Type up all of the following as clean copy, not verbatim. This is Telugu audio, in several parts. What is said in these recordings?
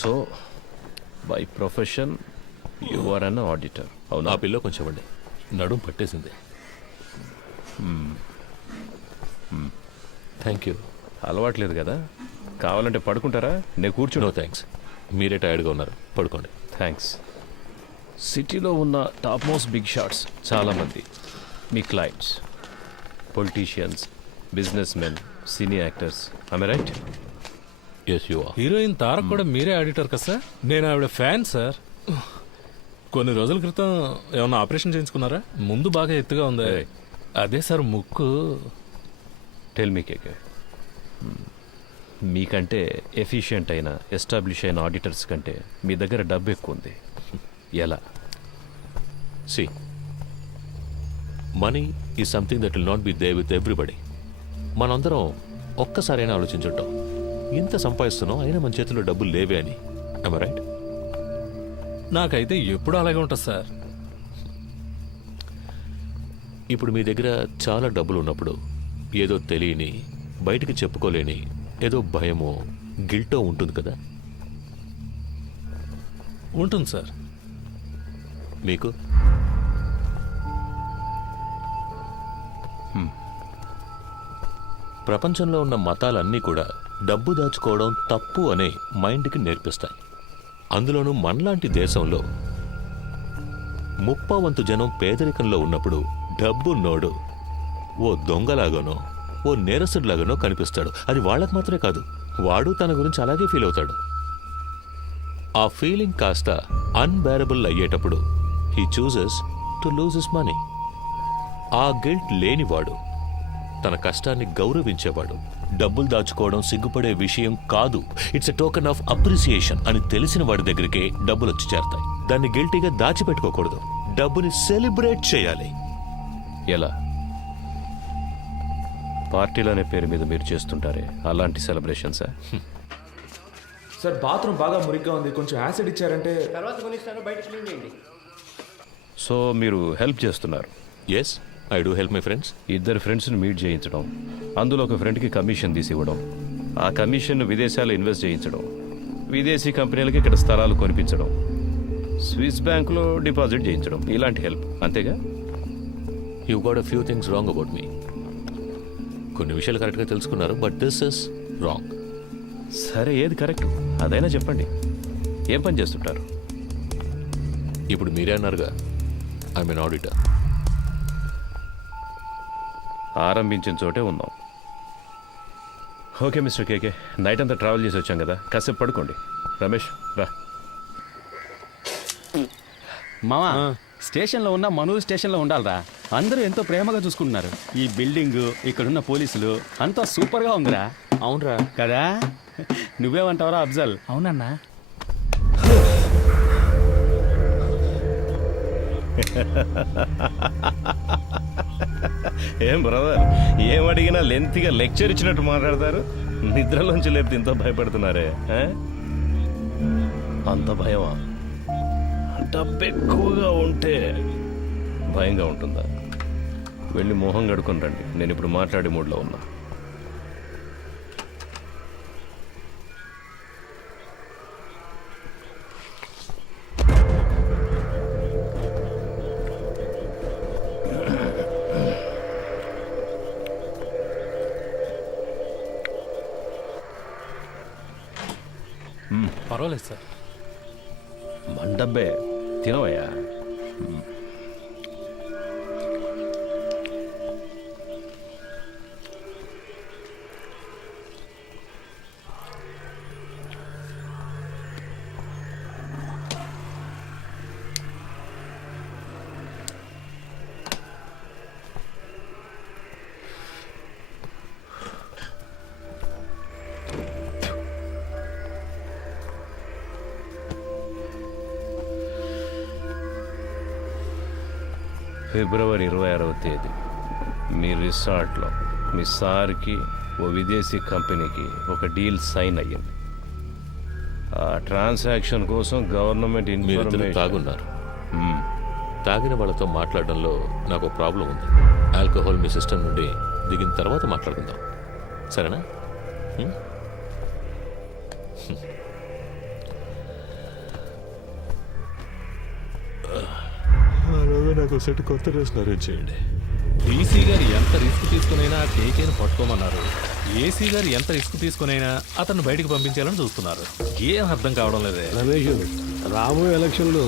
So by profession you are an auditor. అవును. ఆ పిల్ల కొంచెం అండి నడుం పట్టేసింది. Thank you. అలవాట్లేదు కదా, కావాలంటే పడుకుంటారా? నేను కూర్చుని. నో థ్యాంక్స్, మీరే టైర్డ్గా ఉన్నారు, పడుకోండి. థ్యాంక్స్. సిటీలో ఉన్న టాప్ మోస్ట్ బిగ్ షాట్స్ చాలామంది మీ clients, politicians, business men, cine actors. I right? Yes you are. Heroine Tarak కూడా మీరే ఆడిటర్ కదా సార్? నేను ఆవిడ ఫ్యాన్ సార్. కొన్ని రోజుల క్రితం ఏమన్నా ఆపరేషన్ చేయించుకున్నారా? ముందు బాగా ఎత్తుగా ఉంది. అదే సార్ ముక్కు. టెల్ మీ కేకే, మీకంటే ఎఫిషియెంట్ అయిన ఎస్టాబ్లిష్ అయిన ఆడిటర్స్ కంటే మీ దగ్గర డబ్బు ఎక్కువ ఉంది. ఎలా? See, money is something that will not be there with everybody. మనందరం ఒక్కసారైనా ఆలోచించుంటాం, ఇంత సంపాదిస్తున్నాం అయినా మన చేతిలో డబ్బులు లేవే అని. I right? నాకైతే ఎప్పుడు అలాగే ఉంటుంది సార్. ఇప్పుడు మీ దగ్గర చాలా డబ్బులు ఉన్నప్పుడు ఏదో తెలియని, బయటికి చెప్పుకోలేని ఏదో భయమో గిల్టో ఉంటుంది కదా? ఉంటుంది సార్. మీకు? ప్రపంచంలో ఉన్న మతాలన్నీ కూడా డబ్బు దాచుకోవడం తప్పు అనే మైండ్కి నేర్పిస్తాయి. అందులోనూ మనలాంటి దేశంలో 30% జనం పేదరికంలో ఉన్నప్పుడు డబ్బున్నోడు ఓ దొంగలాగానో ఓ నేరస్తుడిలాగానో కనిపిస్తాడు. అది వాళ్ళకు మాత్రమే కాదు, వాడు తన గురించి అలాగే ఫీల్ అవుతాడు. ఆ ఫీలింగ్ కాస్త అన్బేరబుల్ అయ్యేటప్పుడు he chooses to lose his money. ఆ గిల్ట్ లేనివాడు, తన కష్టాన్ని గౌరవించేవాడు, డబ్బులు దాచుకోవడం సిగ్గుపడే విషయం కాదు, it's a token of appreciation అని తెలిసిన వాడి దగ్గరికే డబ్బులు వచ్చి చేరతాయి. దాన్ని గిల్టీగా దాచిపెట్టుకోకూడదు, డబ్బుని సెలబ్రేట్ చేయాలి. ఎలా? పార్టీలనే పేరు మీద మీరు చేస్తుంటారే అలాంటి సెలబ్రేషన్సా? సార్ బాత్రూమ్ బాగా మురిగ్గా ఉంది, కొంచెం యాసిడ్ ఇచ్చారంటే. తర్వాత కొనిస్తాను, బయట క్లీన్ చేయండి. సో మీరు హెల్ప్ చేస్తున్నారు? Yes, I do help my friends. ఇద్దరు ఫ్రెండ్స్ని మీట్ చేయించడం, అందులో ఒక ఫ్రెండ్కి కమిషన్ తీసి ఇవ్వడం, ఆ కమిషన్ను విదేశాల్లో ఇన్వెస్ట్ చేయించడం, విదేశీ కంపెనీలకి ఇక్కడ స్థలాలు కొనిపించడం, స్విస్ బ్యాంకులో డిపాజిట్ చేయించడం, ఇలాంటి హెల్ప్. అంతేగా? You got a few things wrong about me. కొన్ని విషయాలు కరెక్ట్గా తెలుసుకున్నారు, బట్ దిస్ ఇస్ రాంగ్. సరే, ఏది కరెక్ట్ అదైనా చెప్పండి. ఏం పని చేస్తుంటారు? ఇప్పుడు మీరే అన్నారుగా, ఐ మీన్ ఆడిటర్. ఆరంభించిన చోటే ఉన్నాం. ఓకే మిస్టర్ కేకే, నైట్ అంతా ట్రావెల్ చేసి వచ్చాం కదా, కాసేపు పడుకోండి. రమేష్ రా. మామా, స్టేషన్లో ఉన్న మనూరు స్టేషన్లో ఉండాలరా. అందరూ ఎంతో ప్రేమగా చూసుకుంటున్నారు. ఈ బిల్డింగ్, ఇక్కడున్న పోలీసులు అంతా సూపర్గా ఉందిరా. అవునరా కదా? నువ్వేమంటావరా అఫ్జల్? అవునన్నా. ఏం బ్రదర్, ఏం అడిగినా లెంత్గా లెక్చర్ ఇచ్చినట్టు మాట్లాడతారు. నిద్రలోంచి లేపితే ఇంత భయపడుతున్నారే? అంత భయమా? డబ్బు ఎక్కువగా ఉంటే భయంగా ఉంటుందా? వెళ్ళి మొహం గడుకొని రండి, నేను ఇప్పుడు మాట్లాడే మూడ్లో ఉన్నా. పర్వాలేదు సార్. మండబ్బే తినవయ్యా. ఫిబ్రవరి 26వ తేదీ మీ రిసార్ట్లో మీ సార్కి ఓ విదేశీ కంపెనీకి ఒక డీల్ సైన్ అయ్యింది. ఆ ట్రాన్సాక్షన్ కోసం గవర్నమెంట్ మీరిద్దరు తాగున్నారు. తాగిన వాళ్ళతో మాట్లాడడంలో నాకు ప్రాబ్లం ఉంది. ఆల్కహాల్ మీ సిస్టమ్ నుండి దిగిన తర్వాత మాట్లాడుకుందాం, సరేనా? నాకు సెట్ కొత్త డ్రెస్ అరేంజ్ చేయండి. డీసీ గారు ఎంత రిస్క్ తీసుకునైనా కేకేని పట్టుకోమన్నారు. ఏసీ గారు ఎంత రిస్క్ తీసుకునైనా అతను బయటికి పంపించాలని చూస్తున్నారు. ఏం అర్థం కావడం లేదే. రమేష్, రాబోయే ఎలక్షన్లో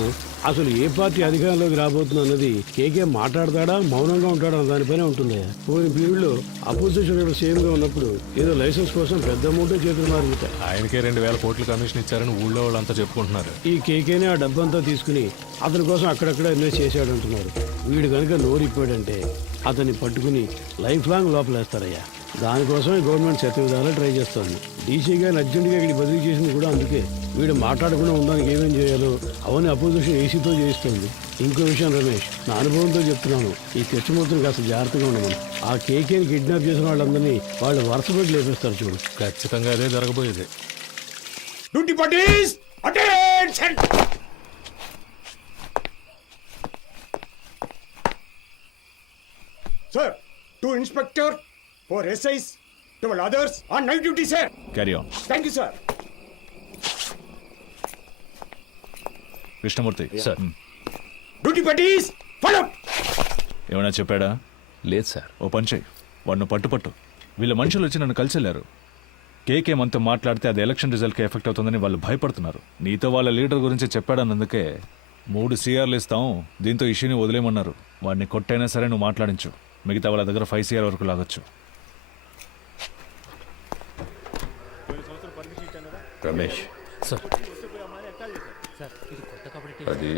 అసలు ఏ పార్టీ అధికారంలోకి రాబోతుంది అన్నది కేకే మాట్లాడతాడా మౌనంగా ఉంటాడా అన్న దానిపైనే ఉంటుంది. పోయిన పీరియడ్లో అపోజిషన్ లీడర్ సీఎంగా ఉన్నప్పుడు ఏదో లైసెన్స్ కోసం పెద్ద అమౌంటే చేతులు మారుతాయి. ఆయనకే 2000 కోట్లు కమిషన్ ఇచ్చారని ఊళ్ళో వాళ్ళంతా చెప్పుకుంటున్నారు. ఈ కేకేనే ఆ డబ్బంతా తీసుకుని అతని కోసం అక్కడక్కడ ఇన్వెస్ట్ చేశాడు అంటున్నారు. వీడు కనుక నోరిప్పాడంటే అతన్ని పట్టుకుని లైఫ్ లాంగ్ లోపలేస్తారయ్యా. దానికోసమే గవర్నమెంట్ శతవిధాలా ట్రై చేస్తోంది. డీసీ గారిని అర్జెంటుగా ఇక్కడ బదిలీ చేసింది కూడా అందుకే. వీడు మాట్లాడకుండా ఉండడానికి ఏమేం చేయాలో అవన్నీ అపోజిషన్ ఏసీతో చేయిస్తోంది. ఇంకో విషయం రమేష్, నా అనుభవంతో చెప్తున్నాను, ఈ కృష్ణమూర్తిని కాస్త జాగ్రత్తగా ఉండమని. ఆ కేకేని కిడ్నాప్ చేసిన వాళ్ళందరినీ వాళ్ళు వరుస పెట్టి లేపేస్తారు చూడు. ఖచ్చితంగా అదే జరగబోయేది. Duty parties attention. Sir, 2 inspector, 4 SIs, 12 others on night duty, sir. Carry on. Thank you, sir. Krishnamurthy sir. Duty parties follow. ఏమైనా చెప్పాడా? లేదు సార్. ఓ పని చెయ్యి, వాడిని పట్టు. వీళ్ళ మనుషులు వచ్చి నన్ను కలిసిల్లారు. కేకే మనతో మాట్లాడితే అది ఎలక్షన్ రిజల్ట్కి ఎఫెక్ట్ అవుతుందని వాళ్ళు భయపడుతున్నారు. నీతో వాళ్ళ లీడర్ గురించి చెప్పాడన్నందుకే 3 CRలు ఇస్తాం, దీంతో ఇష్యూని వదిలేయమన్నారు. వాడిని కొట్టైనా సరే నువ్వు మాట్లాడించు. మిగతా వాళ్ళ దగ్గర 5 CR వరకు లాగొచ్చు. రమేష్ సార్, అది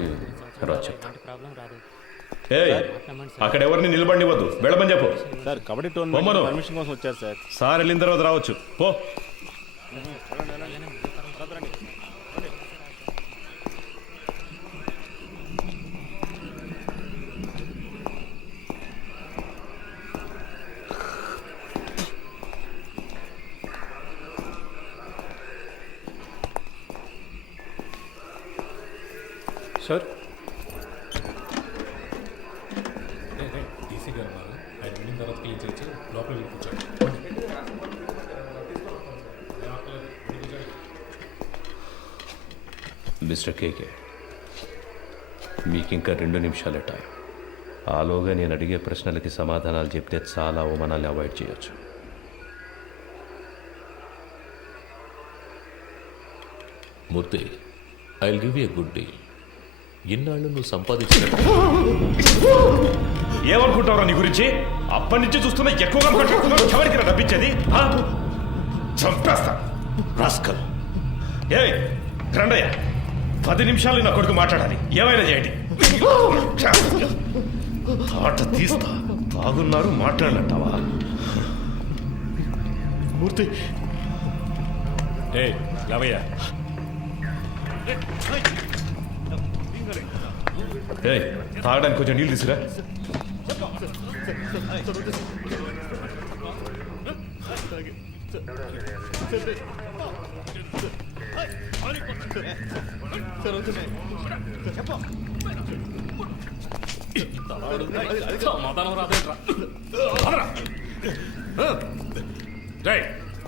అక్కడ ఎవరిని నిలబడివద్దు, వెళ్ళమని చెప్పు. సార్ కబడ్డీ పొమ్మను. టోర్నమెంట్ పర్మిషన్ కోసం వచ్చారు సార్. సార్ వెళ్ళిన తర్వాత రావచ్చు. పో. సార్, డీసీ గారు ఉన్నారు. ఆయన వెళ్ళిన తర్వాత క్లీన్ చేసి లోపల కూర్చోండి. మిస్టర్ కేకే, మీకు ఇంకా 2 నిమిషాలే టైం. ఆలోగా నేను అడిగే ప్రశ్నలకి సమాధానాలు చెప్తే చాలా అవమానాలు అవాయిడ్ చేయొచ్చు. Murthy, I will give you good deal. ఇన్నాళ్ళు నువ్వు సంపాదించిన ఏమనుకుంటారా నీ గురించి? అప్పటి నుంచి చూస్తున్నా ఎక్కువగా మాట్లాడుతున్నావు. ఎవరికి డబ్బిచ్చేది? చంపేస్తా రాస్కల్. ఏ రండయ్య, 10 నిమిషాలు నా కొడుకు మాట్లాడాలి. ఏమైనా చేయండి. తాట తీస్తా. బాగున్నారు, మాట్లాడలంటావా? మూర్తి, లవయ్య, తాగడానికి కొంచెం నీళ్ళు తీసుకురా.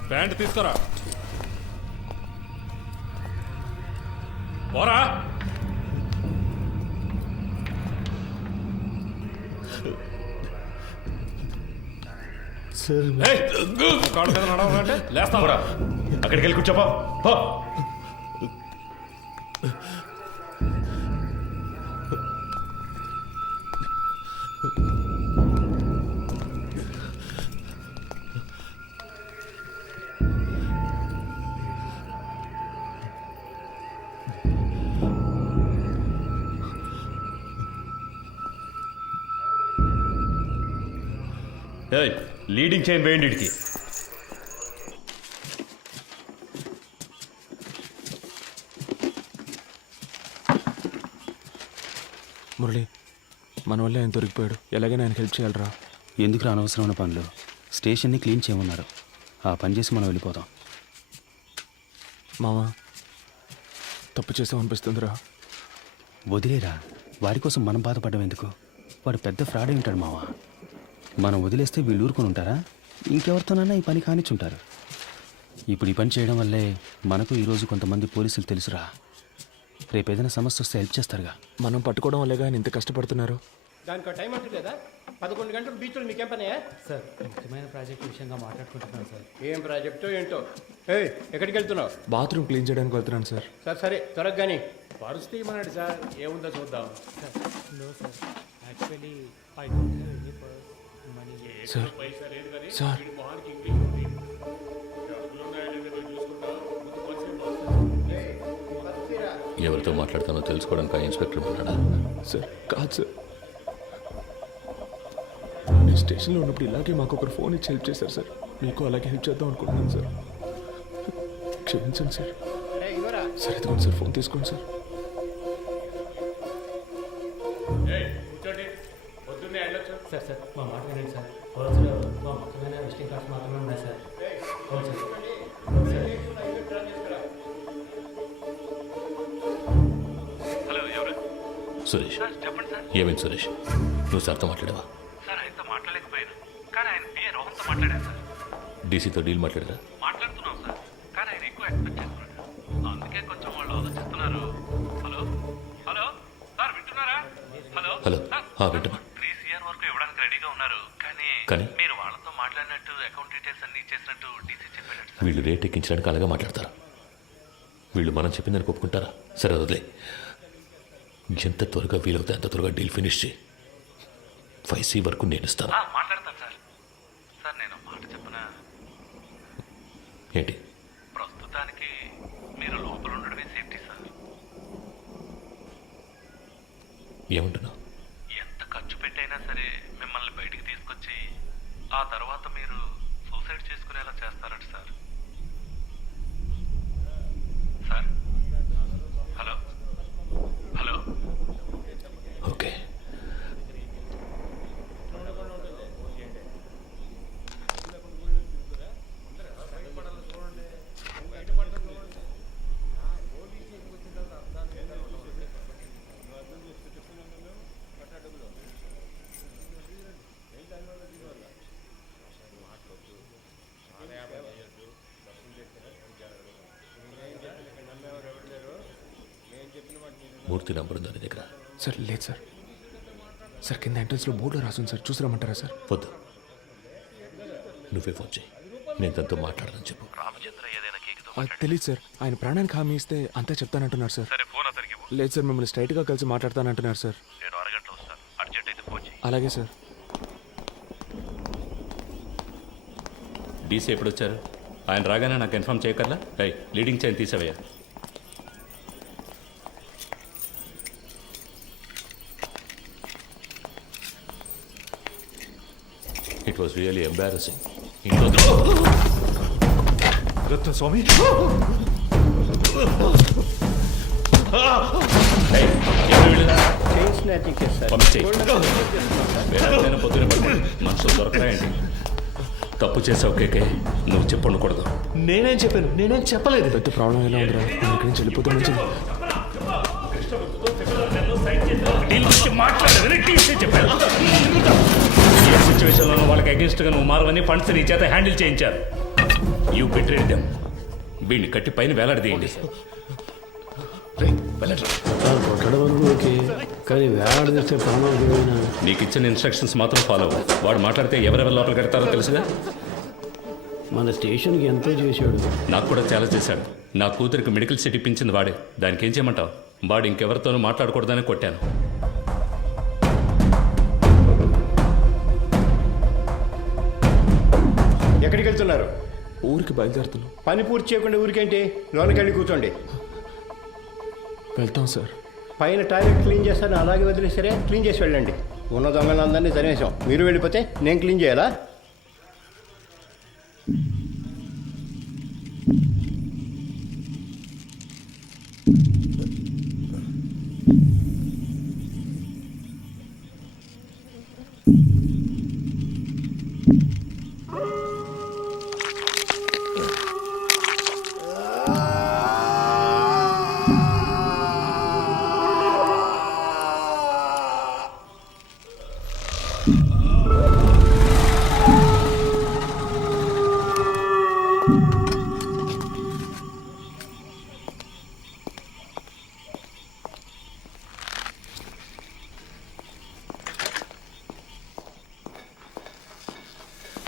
ప్యాంట్ తీసుకురా. పోరా. కాడు కదా నడవాలంటే లేస్తా. అక్కడికి వెళ్ళి కూర్చోపా. లీడింగ్ చైన్ వేయండి ఇడికి. మురళి, మన వల్ల ఆయన దొరికిపోయాడు. ఎలాగైనా ఆయన హెల్ప్ చేయాలరా. ఎందుకు అనవసరమైన పనులు? స్టేషన్ని క్లీన్ చేయమన్నారు. ఆ పని చేసి మనం వెళ్ళిపోతాం. మామ, తప్పు చేసాం అనిపిస్తుందిరా. వదిలేరా, వాడి కోసం మనం బాధపడడం ఎందుకు? వాడు పెద్ద ఫ్రాడ్ అయి ఉంటాడు మావా. మనం వదిలేస్తే వీళ్ళు ఊరుకొని ఉంటారా? ఇంకెవరితోనైనా ఈ పని కానిచ్చుంటారు. ఇప్పుడు ఈ పని చేయడం వల్లే మనకు ఈరోజు కొంతమంది పోలీసులు తెలుసురా. రేపు ఏదైనా సమస్య వస్తే హెల్ప్ చేస్తారుగా. మనం పట్టుకోవడం వల్లేగా ఆయన ఇంత కష్టపడుతున్నారు. దానికి టైం అంటూ లేదా 11 గంటలు బీచ్లో మీకేం పనే? సార్ ముఖ్యమైన ప్రాజెక్ట్ విషయంగా మాట్లాడుకుంటున్నాను సార్. ఏం ప్రాజెక్టో ఏంటో. ఎక్కడికి వెళ్తున్నావు? బాత్రూమ్ క్లీన్ చేయడానికి వెళ్తున్నాను సార్. సరే సరే త్వరగా కానీ. పరుస్థితి ఏమన్నాడు సార్, ఏముందో చూద్దాం. No sir, actually I don't have any money. Sir sir ఎవరితో మాట్లాడతానో తెలుసుకోవడానికి ఆ ఇన్స్పెక్టర్ ఉన్నాడా? సార్ కాదు సార్, నేను స్టేషన్లో ఉన్నప్పుడు ఇలాగే మాకు ఒకరు ఫోన్ ఇచ్చి హెల్ప్ చేశారు సార్. మీకు అలాగే హెల్ప్ చేద్దాం అనుకుంటున్నాను సార్. క్షమించండి సార్. సార్ ఇదిగోండి సార్, ఫోన్ తీసుకోండి సార్. సార్ సార్ మా మాట వినండి సార్. పర్సులో మా ముఖ్యమైన విజిటింగ్ కార్డ్స్ మాత్రమే ఉన్నాయి సార్. అవును సార్. సురేష్, ఏమైంది సురేష్? నువ్వు సార్తో మాట్లాడావా? సార్ ఆయనతో మాట్లాడలేకపోయాను, కానీ ఆయన పిఏ రోహన్తో మాట్లాడాను సార్. డీసీతో డీల్ మాట్లాడారా? మాట్లాడుతున్నాం సార్, కానీ ఆయన ఎక్కువ ఎక్స్పెక్ట్ చేస్తున్నాడు. అందుకే కొంచెం వాళ్ళు ఆలోచిస్తున్నారు. హలో హలో సార్, వింటున్నారా? హలో హలో, వింటున్నా. 3 CR వరకు ఇవ్వడానికి రెడీగా ఉన్నారు, కానీ? మీరు వాళ్ళతో మాట్లాడినట్టు అకౌంట్ డీటెయిల్స్ అన్ని ఇచ్చేసినట్టు డీసీ చెప్పాడు. వీళ్ళు రేట్ ఎక్కించడానికి అలాగే మాట్లాడతారా? వీళ్ళు మనం చెప్పిందని ఒప్పుకుంటారా? సరే వదిలే. ఎంత త్వరగా వీలవుతే అంత త్వరగా డీల్ ఫినిష్ చేయి. 5C వరకు నేను ఇస్తాను. మాట్లాడతాను సార్. సార్ నేను మాట చెప్పనా? ఏంటి? ప్రస్తుతానికి మీరు లోపల ఉండడమే సేఫ్టీ సార్. ఏమంటున్నావు? ఎంత ఖర్చు పెట్టైనా సరే మిమ్మల్ని బయటికి తీసుకొచ్చి ఆ తర్వాత మీరు సూసైడ్ చేసుకునేలా చేస్తారట sir. Sir hello hello. Okay. Murthy number ఉందా నీ దగ్గర? సార్ లేదు సార్. సార్ కింద ఎంట్రన్స్లో బోర్డులో రాసుంది సార్, చూసి రమ్మంటారా సార్? వద్దు, నువ్వే ఫోన్ చేయి. నేను తనతో మాట్లాడదని చెప్పు. రామచంద్ర ఏదైనా కేకుతో అది తెలియదు సార్. ఆయన ప్రాణానికి హామీ ఇస్తే అంతా చెప్తానంటున్నారు సార్. సరే ఫోన్ అతనికి ఇవ్వు. లేదు సార్, మిమ్మల్ని స్ట్రైట్గా కలిసి మాట్లాడతానంటున్నారు సార్. నేను అరగంటలో వస్తాను, అర్జెంట్ అయితే ఫోన్ చేయి. అలాగే సార్. డీసీ ఎప్పుడు వచ్చారు? ఆయన రాగానే నాకు ఇన్ఫార్మ్ చేయకర్లా? లీడింగ్ చైన్ తీసావయ్యా. It was really embarrassing. Ratna Swamy, chain snatching చేస్తారు. పొద్దున మనుషులు దొరకరాయండి. తప్పు చేసావు కేకే, నువ్వు చెప్పండకూడదు. నేనేం చెప్పాను? నేనేం చెప్పలేదు. పెద్ద ప్రాబ్లం ఎలా ఉందిరా? నేను ఇక్కడి నుంచి వెళ్ళిపోతాను. ఏ సిచ్యువేషన్లో వాళ్ళకి అగేన్స్ట్గా నువ్వు మారవని ఫండ్స్ నీ చేత హ్యాండిల్ చేయించారు. You betrayed them. వీడిని కట్టి పైన వేలాడదీయండి. సార్ కొట్టడం ఓకే, కానీ వేలాడదీస్తే ప్రాణం పోయినా. నీకు ఇచ్చిన ఇన్స్ట్రక్షన్స్ మాత్రం ఫాలో అవ్వు. వాడు మాట్లాడితే ఎవరెవరు లోపల కడతారో తెలుసుగా. మన స్టేషన్కి ఎంతో చేశాడు. నాకు కూడా చాలా చేశాడు. నా కూతురికి మెడికల్ సీట్ ఇప్పించింది వాడే. దానికి ఏం చేయమంటావు? వాడు ఇంకెవరితోనూ మాట్లాడకూడదని కొట్టాను. ఎక్కడికి వెళ్తున్నారు? ఊరికి బయలుదేరుతున్నాం. పని పూర్తి చేయకుండా ఊరికేంటి? లోనకి వెళ్ళి కూర్చోండి. వెళ్తాం సార్. పైన టాయిలెట్ క్లీన్ చేస్తాను, అలాగే వదిలేసరే క్లీన్ చేసి వెళ్ళండి. ఉన్న దొంగలందరినీ తరిమేశాం. మీరు వెళ్ళిపోతే నేను క్లీన్ చేయాలా?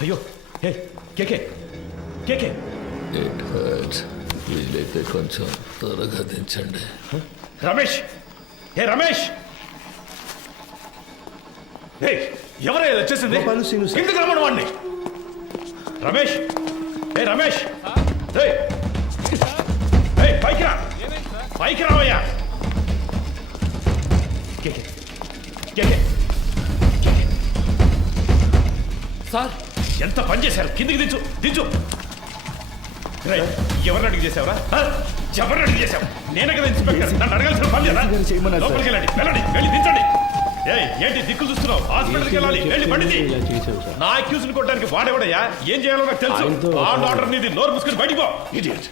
అయ్యో ఏ కేకే కేకే ఇట్ హర్ట్స్ వీలైతే కొంచెం త్వరగా దించండి. రమేష్ ఏ రమేష్ ఏ ఎవరైనా వచ్చేసింది గోపాలు, సీను సార్. కిందకి రమ్మను వాడిని. రమేష్ ఏ రమేష్ ఏయ్, ఏయ్, పైకి రా పైకి రావయ్యా. కేకే కేకే కేకే. సార్ ఎంత పని చేశారు, కిందికి దించు దించు. రేయ్, ఎవరిని అడిగి చేసావురా? ఎవరిని అడిగి చేసావు? నేనే కదా ఇన్స్పెక్టర్, నన్ను అడగాల్సిన పని లేదా? లోపలికి వెళ్ళండి, వెళ్ళండి, వెళ్ళి దించండి. ఏయ్, ఏంటి దిక్కులు చూస్తున్నావు? హాస్పిటల్కి వెళ్ళాలి, వెళ్ళి బండిది. ఇలా చేశాం సార్. నా అక్యూజ్ని కొట్టడానికి వాడేవాడయ్యా? ఏం చేయాలో నాకు తెలుసు. ఆయనతో- ఆర్డర్ నీది, నోరు మూసుకుని బయటికి పో. Idiot.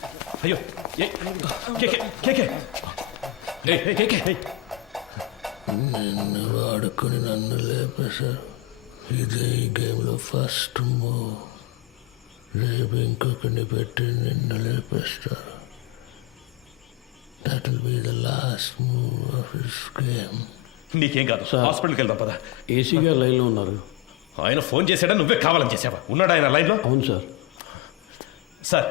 అయ్యో ఏయ్, కేకే కేకే ఏయ్, ఏయ్, కేకే ఏయ్. నిన్ను వాడుకొని నన్ను లేపేశారు. ఇదే ఈ గేమ్లో ఫస్ట్ మూవ్. రేపు ఇంకొకరిని పెట్టి నిన్ను లేపేస్తారు. That will be the last move of this game. నీకేం కాదు, హాస్పిటల్కి వెళ్దాం పద. ఏసీ గారు లైన్లో ఉన్నారు. ఆయన ఫోన్ చేశాడా, నువ్వే కావాలని చేసావా? ఉన్నాడా ఆయన లైన్లో? అవును సార్. సార్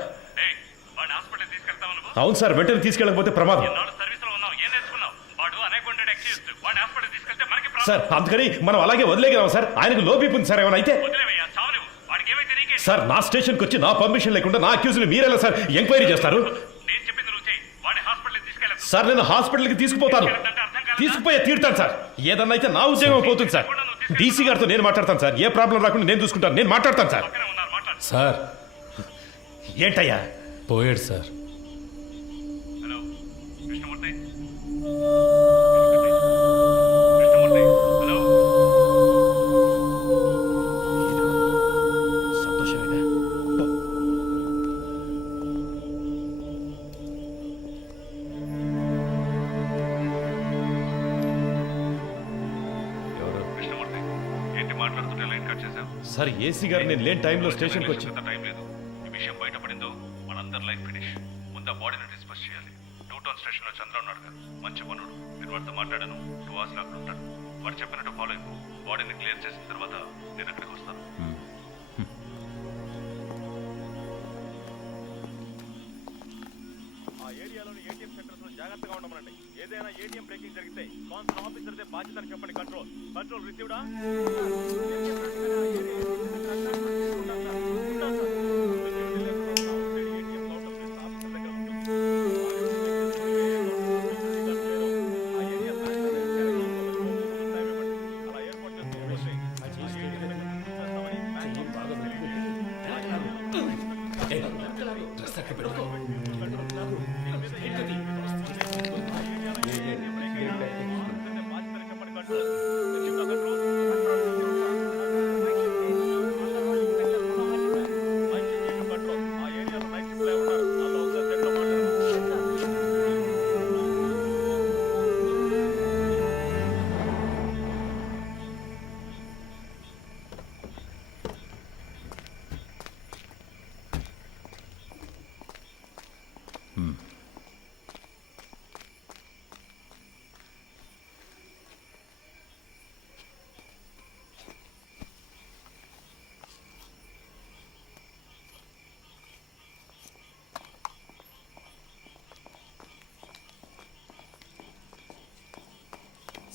అవును సార్, వెంటనే తీసుకెళ్ళకపోతే ప్రమాదం సార్. అందుకని మనం అలాగే వదిలేగలం సార్. ఆయనకు లో బీపీ ఉంది సార్. ఏమైనా అయితే సార్, నా స్టేషన్కి వచ్చి నా పర్మిషన్ లేకుండా నా అక్యూజ్ని మీరెలా సార్ ఎంక్వైరీ చేస్తారు? సార్ నేను హాస్పిటల్కి తీసుకుపోతాను, తీసుకుపోయే తీరుతాను సార్. ఏదన్నా అయితే నా ఉద్యోగం పోతుంది సార్. డీసీ గారితో నేను మాట్లాడతాను సార్. ఏ ప్రాబ్లం రాకుండా నేను చూసుకుంటాను, నేను మాట్లాడతాను సార్. సార్ ఏంటయ్యా? పోయాడు సార్. సంతోషమేనా? సార్ ఏసీ గారు నేను లేని టైంలో స్టేషన్కి వచ్చి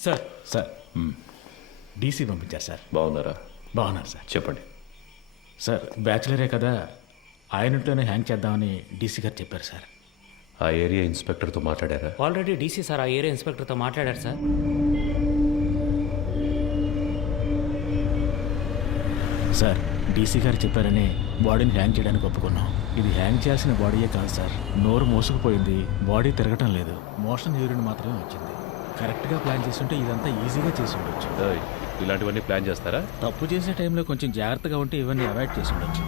సార్ సార్ డీసీ పంపించారు సార్. బాగున్నారా? బాగున్నారు సార్. చెప్పండి. సార్ బ్యాచులరే కదా, ఆయనతోనే హ్యాంగ్ చేద్దామని డీసీ గారు చెప్పారు సార్. ఆ ఏరియా ఇన్స్పెక్టర్తో మాట్లాడారా? ఆల్రెడీ డీసీ సార్ ఆ ఏరియా ఇన్స్పెక్టర్తో మాట్లాడారు సార్. సార్ డీసీ గారు చెప్పారని బాడీని హ్యాంగ్ చేయడానికి ఒప్పుకున్నాం. ఇది హ్యాంగ్ చేయాల్సిన బాడీయే కాదు సార్. నోరు మోసుకుపోయింది, బాడీ తిరగటం లేదు, మోషన్ యూరిన్ మాత్రమే వచ్చింది. కరెక్ట్గా ప్లాన్ చేస్తుంటే ఇదంతా ఈజీగా చేసి ఉండొచ్చు. ఏయ్, ఇలాంటివన్నీ ప్లాన్ చేస్తారా? తప్పు చేసే టైంలో కొంచెం జాగ్రత్తగా ఉంటే ఇవన్నీ అవాయిడ్ చేసి ఉండొచ్చు.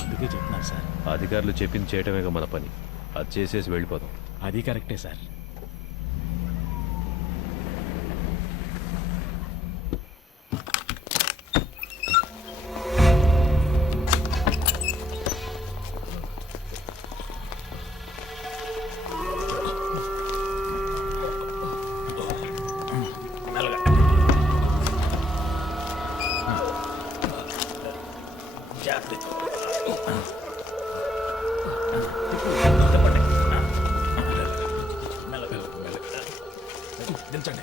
అందుకే చెప్తున్నాను సార్. అధికారులు చెప్పింది చేయటమేగా మన పని. అది చేసేసి వెళ్ళిపోదాం. అది కరెక్టే సార్. దించండి.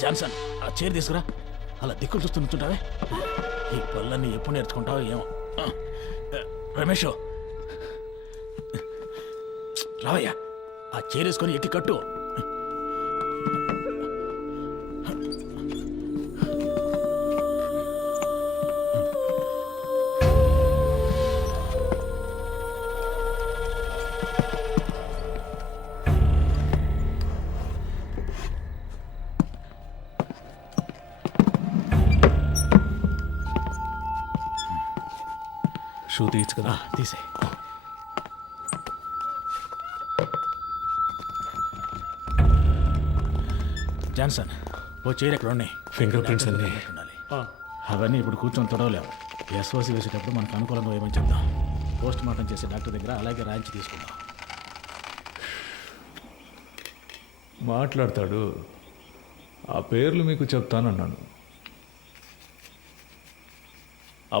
జాన్సన్, ఆ చైర్ తీసుకురా. అలా దిక్కులు చూస్తూ నుంచుంటావే. ఈ పళ్ళన్నీ ఎప్పుడు నేర్చుకుంటావో ఏమో. రమేష్, రావయ్యా, ఆ చైర్ వేసుకొని ఎక్కి కట్టు. షూ తీయచ్చు కదా. తీసే. జాన్సన్, ఓ చైర్ ఎక్కడ ఉన్నాయి? ఫింగర్ ప్రింట్స్ అన్నీ ఉండాలి. అవన్నీ ఇప్పుడు కూర్చొని తొడవలేము. ఎస్ఓసి వేసేటప్పుడు మనకు అనుకూలంగా ఏమని చెప్దాం. పోస్ట్ మార్టం చేసే డాక్టర్ దగ్గర అలాగే రాయించి తీసుకుందాం. మాట్లాడతాడు. ఆ పేర్లు మీకు చెప్తానన్నాను.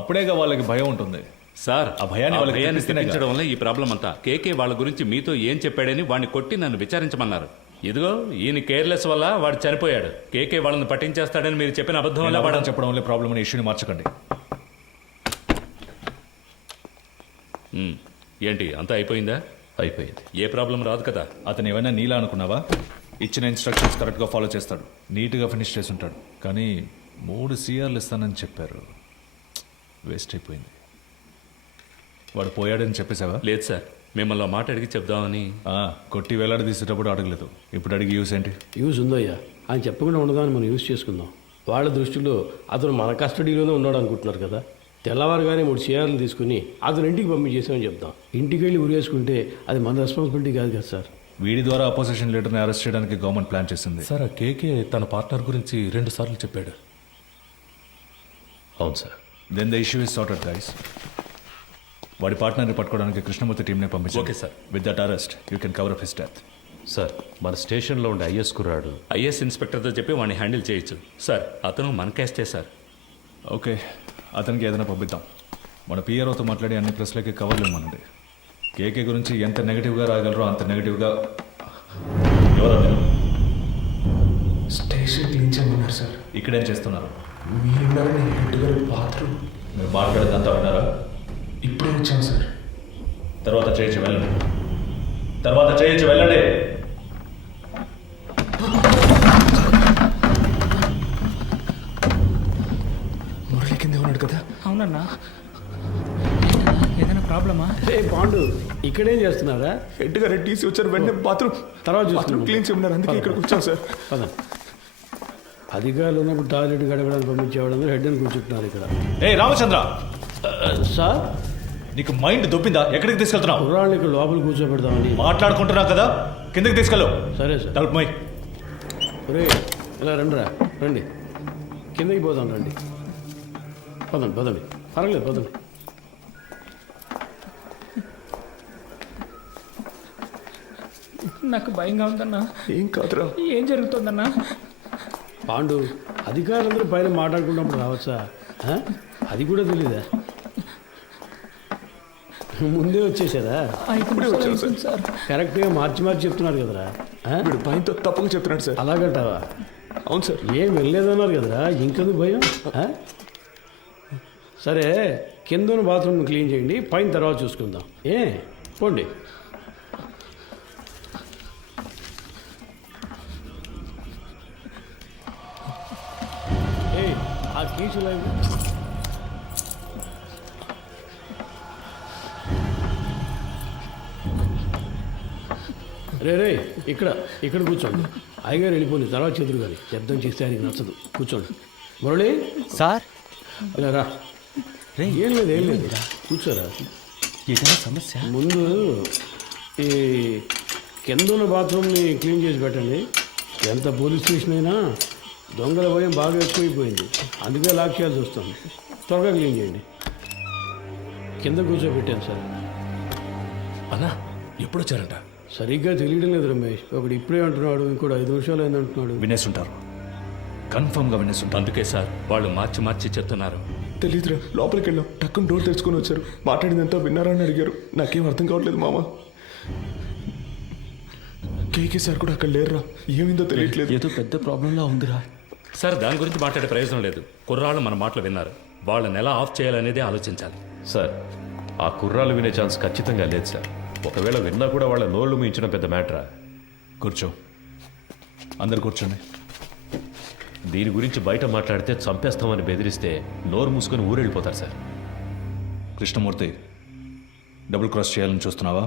అప్పుడేగా వాళ్ళకి భయం ఉంటుంది. సార్, ఆ భయాన్ని వాళ్ళకి తెప్పిస్తేనే తెప్పించడం వల్ల ఈ ప్రాబ్లం అంతా. కేకే వాళ్ళ గురించి మీతో ఏం చెప్పాడని వాడిని కొట్టి నన్ను విచారించమన్నారు. ఇదిగో ఈయన కేర్లెస్ వల్ల వాడు చనిపోయాడు. కేకే వాళ్ళని పట్టించేస్తాడని మీరు చెప్పిన అబద్ధం వల్ల వాడు చెప్పడం వల్ల ప్రాబ్లం అనే ఇష్యూని మార్చకండి. ఏంటి అంతా అయిపోయిందా? అయిపోయింది. ఏ ప్రాబ్లం రాదు కదా. అతను ఏమైనా నీలా అనుకున్నావా? ఇచ్చిన ఇన్స్ట్రక్షన్స్ కరెక్ట్గా ఫాలో చేస్తాడు, నీట్గా ఫినిష్ చేసి ఉంటాడు. కానీ 3 CRలు ఇస్తానని చెప్పారు. వేస్ట్ అయిపోయింది. వాడు పోయాడని చెప్పేసావా? లేదు సార్, మిమ్మల్ని మాట అడిగి చెప్దామని. కొట్టి వేలాడి తీసేటప్పుడు అడగలేదు, ఇప్పుడు అడిగి యూస్ ఏంటి? యూజ్ ఉందయ్యా. ఆయన చెప్పకుండా ఉండదాన్ని మనం యూజ్ చేసుకుందాం. వాళ్ళ దృష్టిలో అతను మన కస్టడీలోనే ఉన్నాడు అనుకుంటున్నారు కదా. తెల్లవారుగానే 3 CRలు తీసుకుని అతను ఇంటికి పంపించేసామని చెప్తాం. ఇంటికి వెళ్ళి ఉరేసుకుంటే అది మన రెస్పాన్సిబిలిటీ కాదు కదా సార్. వీడి ద్వారా అపోజిషన్ లీడర్ని అరెస్ట్ చేయడానికి గవర్నమెంట్ ప్లాన్ చేసింది. సార్, ఆ కేకే తన పార్ట్నర్ గురించి 2 సార్లు చెప్పాడు. అవును sir. Then the issue is sorted guys. వాడి పార్ట్నర్ని పట్టుకోవడానికి కృష్ణమూర్తి టీంనే పంపించారు. Okay sir. With that arrest you can cover up his death. Sir, మన స్టేషన్లో ఉండే ఐఎస్ కుర్రాడు ఐఎస్ ఇన్స్పెక్టర్తో చెప్పి వాడిని హ్యాండిల్ చేయొచ్చు సార్. అతను మన కేస్టే సార్. ఓకే, అతనికి ఏదైనా పంపిద్దాం. మన పిఆర్ఓతో మాట్లాడి అన్ని ప్రెస్లకి కవర్లు ఇవ్వమనండి. కేకే గురించి ఎంత నెగిటివ్గా రాగలరో అంత నెగిటివ్గా. ఎవరో మీరు స్టేషన్ క్లీన్ చేయమన్నారు సార్. ఇక్కడేం చేస్తున్నారు? మీరున్నారని హెడ్ గారి బాత్రూమ్. మీరు మాట్లాడేదంతా విన్నారా? ఇప్పుడే వచ్చాను సార్. తర్వాత చేయొచ్చు వెళ్ళండి. తర్వాత చేయొచ్చు వెళ్ళండి. మురళి కింద ఉన్నాడు కదా. అవునన్నా, ఏదైనా ప్రాబ్లమా? పాండు, ఇక్కడేం చేస్తున్నారా? హెడ్ గారు టీసీ వచ్చారు, వెంటనే బాత్రూమ్ తర్వాత బాత్రూమ్ చూస్తున్నాం. క్లీన్ చేయమన్నారు, అందుకే ఇక్కడికి వచ్చాను సార్. పద. అధికారులు ఉన్నప్పుడు టాయిలెట్ గడగడానికి పంపించేవాడు హెడ్ అని కూర్చుంటున్నారు ఇక్కడ. ఏ రామచంద్ర, సార్, నీకు మైండ్ దొబ్బిందా? ఎక్కడికి తీసుకెళ్తున్నావు? కుర్రాళ్ళు ఇక్కడ లోపల కూర్చోబెడదామని. మాట్లాడుకుంటున్నావు కదా, కిందకి తీసుకెళ్ళు. సరే సార్. తలుపు మై. ఒరే, ఇలా రండి. కిందకి పోదాం, రండి. పదండి. పర్వాలేదు, పదండి. నాకు భయంగా ఉందన్నా. ఏం కాదురా. ఏం జరుగుతుందన్నా? పాండు, అధికారులందరూ పైన మాట్లాడుకున్నప్పుడు రావచ్చా? అది కూడా తెలీదా? ముందే వచ్చేసారా? ఇప్పుడే వచ్చాను సార్. కరెక్ట్గా మార్చి చెప్తున్నారు కదరా. వీడు భయంతో తప్పుగా చెప్తున్నాడు సార్. అలాగంటావా? అవును సార్. ఏం వెళ్ళలేదన్నారు కదరా, ఇంకెందుకు భయం? సరే, కింద బాత్రూమ్ క్లీన్ చేయండి, పైన తర్వాత చూసుకుందాం. పోండి. ఆ కీచులు రే రే ఇక్కడ కూర్చోండి. అయ్యగారు వెళ్ళిపోయింది, తర్వాత చేతులు కానీ శబ్దం చేస్తే ఆయనకి నచ్చదు. కూర్చోండి. మురళి సార్ ఇలా రా. ఏం లేదు కూర్చోరా. ఏదైనా సమస్య? ముందు ఈ కింద ఉన్న బాత్రూమ్ని క్లీన్ చేసి పెట్టండి. ఎంత పోలీస్ స్టేషన్ అయినా దొంగల భయం బాగా ఎక్కువైపోయింది, అందుకే లాక్ చేయాల్సి వస్తుంది. త్వరగా క్లీన్ చేయండి. కింద కూర్చోబెట్టాను సార్. అన్నా ఎప్పుడు వచ్చారంట? సరిగ్గా తెలియడం లేదు రమేష్. ఒకడు ఇప్పుడే అంటున్నాడు, ఇంకోటి 5 నిమిషాలు అయింది అంటున్నాడు. వినేసుంటారు, కన్ఫర్మ్గా వినేసుంటారు. అందుకే సార్ వాళ్ళు మార్చి చెప్తున్నారు. తెలీదురా, లోపలికి వెళ్ళాం, టక్కున డోర్ తెరుచుకొని వచ్చారు. మాట్లాడిందంతా విన్నారా అని అడిగారు. నాకేం అర్థం కావట్లేదు మామ. కేకే సార్ కూడా అక్కడ లేరురా, ఏమైందో తెలియట్లేదు. ఏదో పెద్ద ప్రాబ్లంలా ఉందిరా. సార్ దాని గురించి మాట్లాడే ప్రయోజనం లేదు. కుర్రాళ్ళు మన మాటలు విన్నారు, వాళ్ళని ఎలా ఆఫ్ చేయాలనేది ఆలోచించాలి. సార్ ఆ కుర్రాలు వినే ఛాన్స్ ఖచ్చితంగా లేదు సార్. ఒకవేళ విన్నా కూడా వాళ్ళ నోళ్ళు మించడం పెద్ద మ్యాటరా. కూర్చో, అందరు కూర్చోండి. దీని గురించి బయట మాట్లాడితే చంపేస్తామని బెదిరిస్తే నోరు మూసుకొని ఊరెళ్ళిపోతారు సార్. కృష్ణమూర్తి, డబుల్ క్రాస్ చేయాలని చూస్తున్నావా?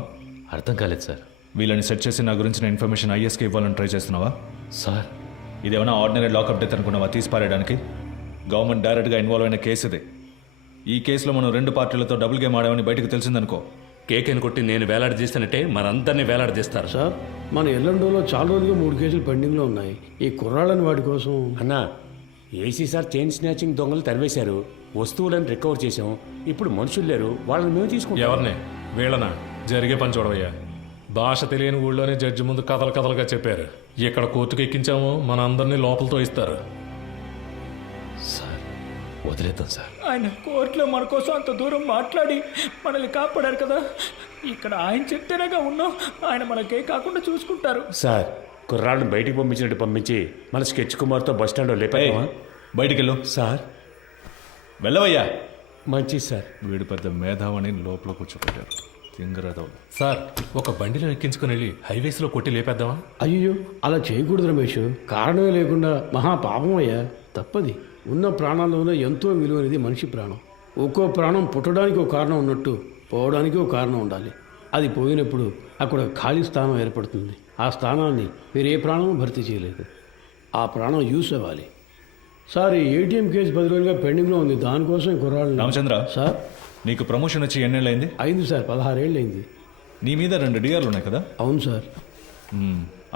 అర్థం కాలేదు సార్. వీళ్ళని సెట్ చేసి నా గురించిన ఇన్ఫర్మేషన్ ఐఎస్కి ఇవ్వాలని ట్రై చేస్తున్నావా? సార్ ఇదేమైనా ఆర్డినరీ లాకప్ డెత్ అనుకున్నావా తీసి పారేయడానికి? గవర్నమెంట్ డైరెక్ట్గా ఇన్వాల్వ్ అయిన కేసు ఇది. ఈ కేసులో మనం 2 పార్టీలతో డబుల్ గేమ్ ఆడామని బయటకు తెలిసిందనుకో, కేకేని కొట్టి నేను వేలాడదీస్తానంటే మనందరినీ వేలాడదీస్తారు. సార్ మన ఎల్లండోలో చాలా రోజులుగా 3 కేసులు పెండింగ్లో ఉన్నాయి. ఈ కుర్రాళ్ళని వాటి కోసం. అన్నా, ఏసీ సార్ చైన్ స్నాచింగ్ దొంగలు తరివేశారు, వస్తువులను రికవర్ చేశాం. ఇప్పుడు మనుషులు లేరు, వాళ్ళని మేము తీసుకుంటాం. ఎవరిని? వీళ్ళనా? జరిగే పని చూడవయ్యా. భాష తెలియని ఊళ్ళోనే జడ్జి ముందు కథలుగా చెప్పారు. ఇక్కడ కోర్టుకు ఎక్కించాము, మన అందరినీ లోపలతో ఇస్తారు. సార్ వదిలేద్దాం సార్. ఆయన కోర్టులో మన కోసం అంత దూరం మాట్లాడి మనల్ని కాపాడారు కదా, ఇక్కడ ఆయన చెప్తేనేగా ఉన్నాం. ఆయన మనకే కాకుండా చూసుకుంటారు. సార్ కుర్రాళ్ళని బయటికి పంపించినట్టు పంపించి మన స్కెచ్ కుమార్తో బస్ స్టాండ్లో లేపామా? బయటికి వెళ్ళు. సార్ వెళ్ళవయ్యా. మంచిది సార్. వీడు పెద్ద మేధావని లోపల కూర్చోబెట్టారు. తింగరదవులు. సార్ ఒక బండిలో ఎక్కించుకుని వెళ్ళి హైవేస్లో కొట్టి లేపేద్దామా? అయ్యో అలా చేయకూడదు రమేష్. కారణమే లేకుండా మహా పాపం అయ్యా, తప్పది. ఉన్న ప్రాణాల్లోనే ఎంతో విలువైనది మనిషి ప్రాణం. ఒక్కో ప్రాణం పుట్టడానికి ఒక కారణం ఉన్నట్టు పోవడానికి ఒక కారణం ఉండాలి. అది పోయినప్పుడు అక్కడ ఖాళీ స్థానం ఏర్పడుతుంది. ఆ స్థానాన్ని మీరు ఏ ప్రాణం భర్తీ చేయలేదు. ఆ ప్రాణం యూస్ అవ్వాలి. సార్ ఈ ఏటీఎం కేసు 10 రోజులుగా పెండింగ్లో ఉంది, దానికోసం కుర్రాళ్ళు. రామచంద్ర సార్ నీకు ప్రమోషన్ వచ్చి ఎన్నేళ్ళైంది? అయింది సార్, 16 ఏళ్ళు అయింది. నీ మీద 2 డిఆర్లు ఉన్నాయి కదా? అవును సార్.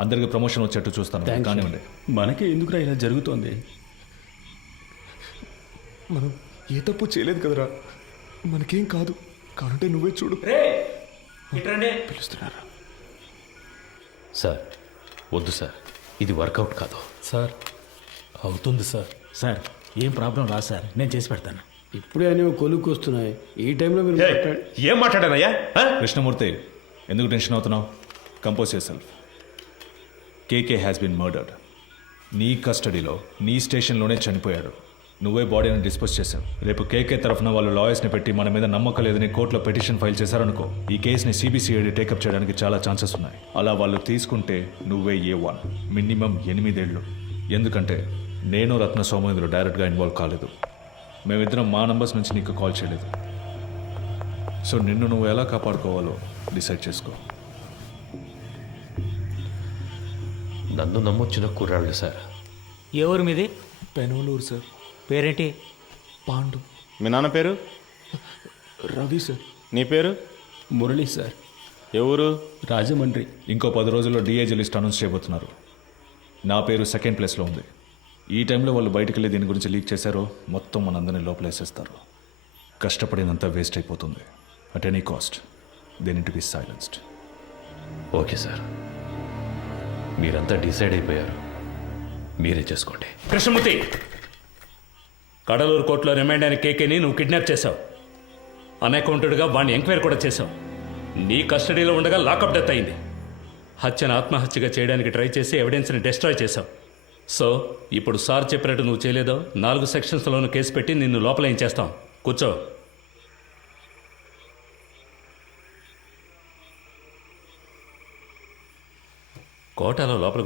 అందరికి ప్రమోషన్ వచ్చేట్టు చూస్తాను. కానివ్వండి. మనకే ఎందుకురా ఇలా జరుగుతోంది? మనం ఏ తప్పు చేయలేదు కదరా, మనకేం కాదు. కానంటే నువ్వే చూడు. పిలుస్తున్నారా? సార్ వద్దు సార్, ఇది వర్కౌట్ కాదు. సార్ అవుతుంది సార్. సార్ ఏం ప్రాబ్లం రా సార్, నేను చేసి పెడతాను. ఇప్పుడే అనేవి కొలుక్కు వస్తున్నాయి. ఈ టైంలో మీరు ఏం మాట్లాడానయ్యా? కృష్ణమూర్తి, ఎందుకు టెన్షన్ అవుతున్నావు? Compose yourself. KK has been murdered. నీ కస్టడీలో నీ స్టేషన్లోనే చనిపోయాడు. నువ్వే బాడీని డిస్పోజ్ చేశావు. రేపు కేకే తరఫున వాళ్ళు లాయర్స్ని పెట్టి మన మీద నమ్మకం లేదని కోర్టులో పిటిషన్ ఫైల్ చేశారనుకో, ఈ కేసుని సిబిసిఐడి టేకప్ చేయడానికి చాలా ఛాన్సెస్ ఉన్నాయి. అలా వాళ్ళు తీసుకుంటే నువ్వే A1, మినిమం 8 ఏళ్ళు. ఎందుకంటే నేను రత్న సోమేంద్ర డైరెక్ట్గా ఇన్వాల్వ్ కాలేదు. మేమిద్దరం మా నంబర్స్ నుంచి నీకు కాల్ చేయలేదు. సో నిన్ను నువ్వు ఎలా కాపాడుకోవాలో డిసైడ్ చేసుకో. నన్ను నమ్మొచ్చిన కుర్రాళ్ళు సార్. ఎవరు మీది? పెనోలూరు సార్. పేరేంటి? పాండు. మీ నాన్న పేరు? రవి సార్. నీ పేరు? మురళి సార్. ఎవరు? రాజమండ్రి. ఇంకో 10 రోజుల్లో డిఐజీ లిస్ట్ అనౌన్స్ చేయబోతున్నారు. నా పేరు 2nd ప్లేస్లో ఉంది. ఈ టైంలో వాళ్ళు బయటకు వెళ్ళి దీని గురించి లీక్ చేశారో మొత్తం మనందరినీ లోపలేసేస్తారు. కష్టపడినంత వేస్ట్ అయిపోతుంది. At any cost they need to be silenced. Okay sir, మీరంతా డిసైడ్ అయిపోయారు, మీరే చేసుకోండి. కృష్ణమూర్తి, కడలూరు కోర్టులో రిమైండ్ అయిన కేకేని నువ్వు కిడ్నాప్ చేశావు. అన్అకౌంటెడ్గా వాడిని ఎంక్వైరీ కూడా చేశావు. నీ కస్టడీలో ఉండగా లాకప్ డెత్ అయింది. హత్యను ఆత్మహత్యగా చేయడానికి ట్రై చేసి ఎవిడెన్స్ని డిస్ట్రాయ్ చేశావు. సో ఇప్పుడు సార్ చెప్పినట్టు నువ్వు చేయలేదో 4 సెక్షన్స్లోనూ కేసు పెట్టి నిన్ను లోపల ఏం చేస్తాం. కూర్చో. కోటాలో లోపలికి